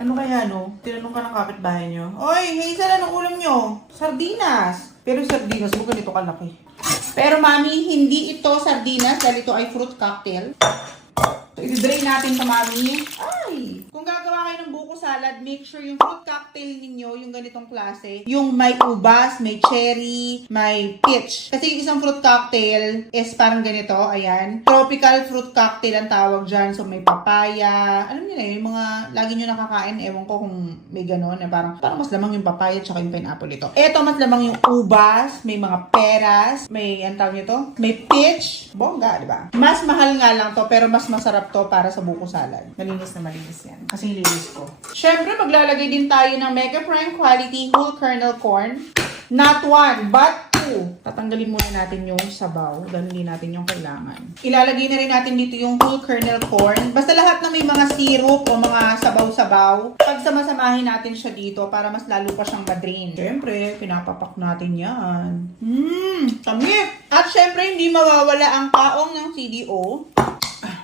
Ano kaya, no? Tinanong ka ng kapitbahay nyo. Oy, Hazel, anong ulam nyo? Sardinas. Pero sardinas mo ganito kalaki. Pero mami, hindi ito sardinas dahil ito ay fruit cocktail. So, i-drain natin ito, mami. Ay! Kung gagawa kayo ng buko salad, make sure yung fruit cocktail ninyo, yung ganitong klase, yung may ubas, may cherry, may peach. Kasi yung isang fruit cocktail is parang ganito, ayan. Tropical fruit cocktail ang tawag dyan. So, may papaya. Alam niyo na, yung mga lagi nyo nakakain, ewan ko kung may gano'n, na parang mas lamang yung papaya tsaka yung pineapple ito. Ito, mas lamang yung ubas, may mga peras, may, ang tawag nyo to? May peach. Bongga, di ba? Mas mahal nga lang to, pero mas masarap to para sa buko salad. Malinis na malinis yan. Kasi linis ko. Siyempre, maglalagay din tayo ng Mega Prime Quality Whole Kernel Corn. Not one, but two. Tatanggalin muna natin yung sabaw dahil hindi natin yung kailangan. Ilalagay na rin natin dito yung whole kernel corn. Basta lahat na may mga syrup o mga sabaw-sabaw, pagsamasamahin natin siya dito para mas lalo pa siyang ma-drain. Siyempre, pinapapak natin yan. Tamit! At siyempre, hindi mawawala ang kaong ng CDO.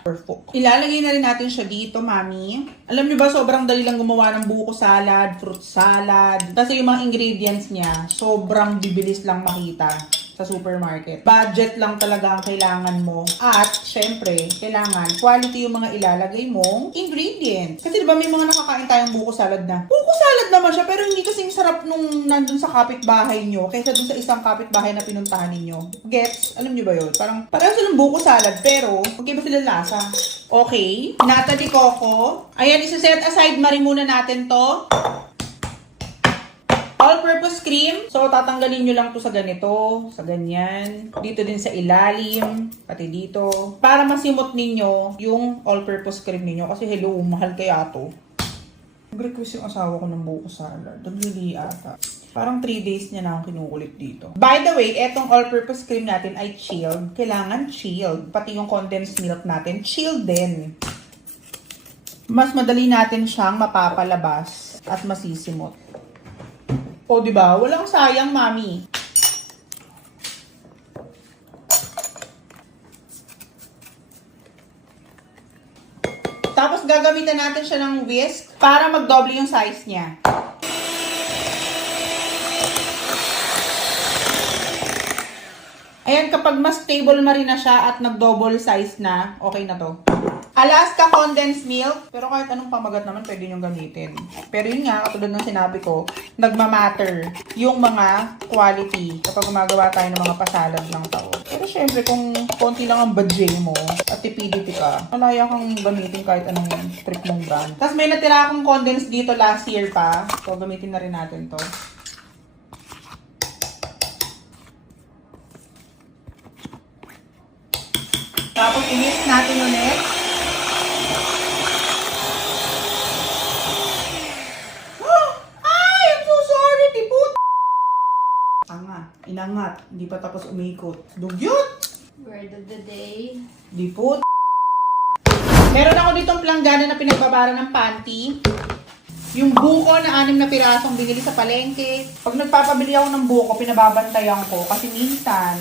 Perfect. Ilalagay na rin natin siya dito, mami. Alam niyo ba, sobrang dali lang gumawa ng buko salad, fruit salad. Kasi yung mga ingredients niya, sobrang bibilis lang makita sa supermarket. Budget lang talaga ang kailangan mo. At, syempre, kailangan quality yung mga ilalagay mong ingredients. Kasi diba may mga nakakain tayong buko salad na, buko salad naman siya, pero hindi kasing sarap nung nandun sa kapitbahay nyo, kaysa dun sa isang kapitbahay na pinuntahan ninyo. Gets? Alam nyo ba yun? Parang, pareho silang buko salad, pero, magkaiba sila lasa. Okay. Nata de coco. Ayan, isa-set aside mari muna natin to. All-purpose cream. So, tatanggalin nyo lang to sa ganito, sa ganyan. Dito din sa ilalim, pati dito. Para masimot ninyo yung all-purpose cream ninyo. Kasi hello, mahal kaya to. Nag-request yung asawa ko ng buko salad. Naglili ata. Parang 3 days niya na akong kinukulit dito. By the way, etong all-purpose cream natin ay chilled. Kailangan chilled. Pati yung condensed milk natin, chilled din. Mas madali natin siyang mapapalabas at masisimot. O, diba? Walang sayang, mami. Tapos, gagamitan natin siya ng whisk para magdoble yung size niya. Ayan, kapag mas stable ma rin na siya at nag-double size na, okay na to. Alaska condensed milk. Pero kahit anong pamagat naman, pwede nyo gamitin. Pero yun nga, katulad ng sinabi ko, nagmamatter yung mga quality kapag gumagawa tayo ng mga pasalad ng tao. Pero syempre, kung konti lang ang budget mo at tipidity ka, malaya kang gamitin kahit anong trip mong brand. Tapos may natira akong condensed dito last year pa. So, gamitin na rin natin to. Tapos, i-mix natin ulit. Inangat. Hindi pa tapos umikot. Dugyot! Word of the day. Di po. Meron ako ditong planggana na pinagbabara ng panty. Yung buko na 6 na pirasong binili sa palengke. Pag nagpapabili ako ng buko, pinababantayan ko. Kasi minsan,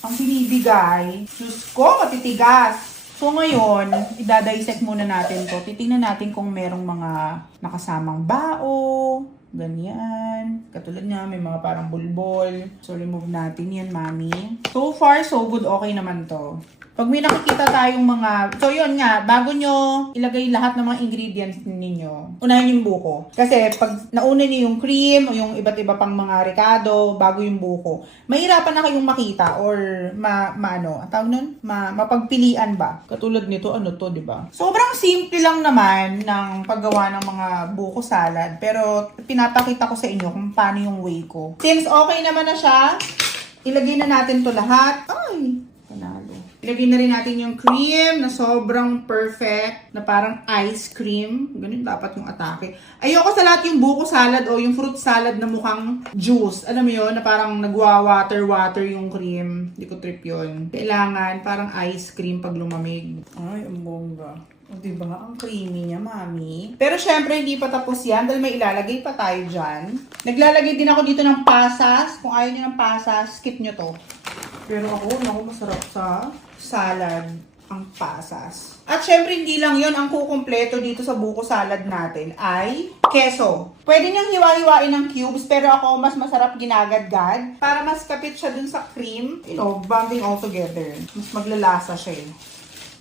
ang binibigay, Diyos ko, matitigas. So ngayon, idadisect muna natin to. Titingnan natin kung merong mga nakasamang bao. Ganyan. Katulad nga, may mga parang bulbol. So, remove natin yan, mami. So far, so good. Okay naman to. Pag may nakikita tayong mga... So, yun nga. Bago nyo ilagay lahat ng mga ingredients ninyo, unahin yung buko. Kasi, pag nauna niyo yung cream o yung iba't iba pang mga ricado, bago yung buko, mahirapan na kayong makita or tawag nun? Mapagpilian ba? Katulad nito, ano to, di ba? Sobrang simple lang naman ng paggawa ng mga buko salad. Pero, pinapakita ko sa inyo kung paano yung way ko. Since okay naman na siya, ilagay na natin to lahat. Ay! Panalo. Ilagay na rin natin yung cream na sobrang perfect, na parang ice cream. Ganun dapat yung atake. Ayoko sa lahat yung buko salad o yung fruit salad na mukhang juice. Alam mo yun, na parang nagwa-water yung cream. Hindi ko trip yun. Kailangan parang ice cream pag lumamig. Ay, ang bongga. O, diba? Ang creamy niya, mami. Pero syempre, hindi pa tapos yan dahil may ilalagay pa tayo dyan. Naglalagay din ako dito ng pasas. Kung ayaw nyo ng pasas, skip nyo to. Pero ako, masarap sa salad. ang pasas. At syempre, hindi lang yon ang kukumpleto dito sa buko salad natin ay keso. Pwede niyong hiwa-hiwain ng cubes, pero ako mas masarap ginagadgad para mas kapit siya dun sa cream. You know, bonding all together. Mas maglalasa siya eh.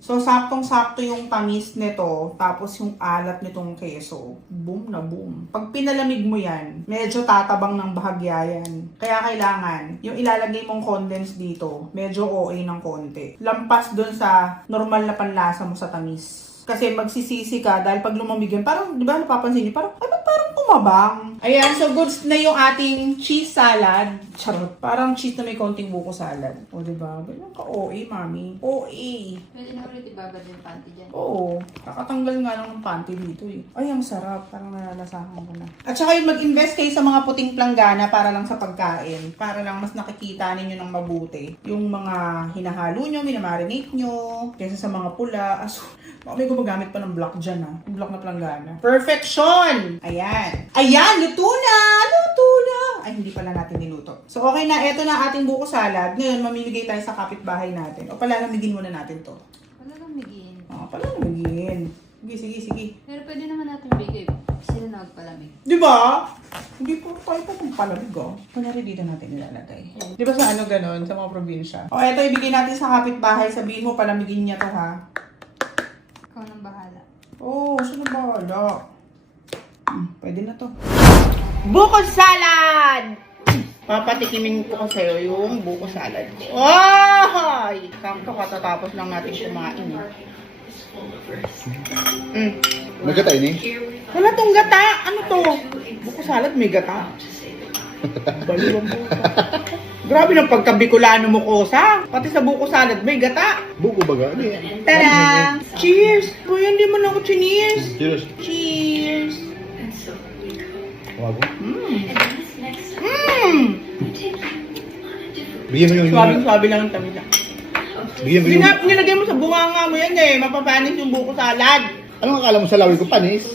So, saktong-sakto yung tamis nito, tapos yung alat nitong keso. Boom na boom. Pag pinalamig mo yan, medyo tatabang ng bahagya yan. Kaya kailangan, yung ilalagay mong condense dito, medyo OA ng konti. Lampas dun sa normal na panlasa mo sa tamis. Kasi magsisisi ka dahil pag lumamig yan, parang, di ba, napapansin niyo, parang tumabang. Ayan, so goods na yung ating cheese salad. Charot. Parang cheese na may konting buko salad. O, di ba? Ganyan ka OA, mami. OA. Pwede na ulit ibabad yung panty dyan. Oo. Kakatanggal nga lang ng panty dito eh. Ay, ang sarap. Parang nalalasahan ko na. At saka yung mag-invest kayo sa mga puting planggana para lang sa pagkain. Para lang mas nakikita ninyo ng mabuti. Yung mga hinahalo nyo, minamarinate nyo. Kaysa sa mga pula. Baka may gumagamit pa ng block dyan ah. Yung block na planggana. Perfection! Ayan. Ayan! Luto na! Luto na! Ay, hindi pala natin niluto. So, okay na. Ito na ating buko salad. Ngayon, mamimigay tayo sa kapitbahay natin. O, palalamigin muna natin to. Wala lang migin. Palalamigin. Sige. Pero pwede naman natin bigay. Sila na magpalamig. Di ba? Hindi po tayo pa kung palamig oh. Kunyari dito natin nilalagay. Di ba sa ano ganon, sa mga probinsya? O, eto ibigay natin sa kapitbahay. Sabihin mo, palamigin niya to ha. Ikaw nang bahala. Oo, sino bahala? Pwede na to. Buko salad! Papatikimin ko sa'yo yung buko salad. Ay! Sakto katatapos lang natin kumain. May gata ini? Wala tong gata! Ano to? Buko salad may gata. Baliwang buko. Grabe ng pagkabikulano mo, Kosa. Pati sa buko salad may gata. Buko baga? Ano yan? Tada! Cheers! Kuya, hindi mo na ako cheers. Cheers. Cheers! Wago. Mmm! Bigyan mo yung... Sabi lang ang tamis. Bigyan mo yung... Nilagay mo sa bunganga mo yan eh. Mapapanis yung buko salad. Anong akala mo sa laway ko? Panis?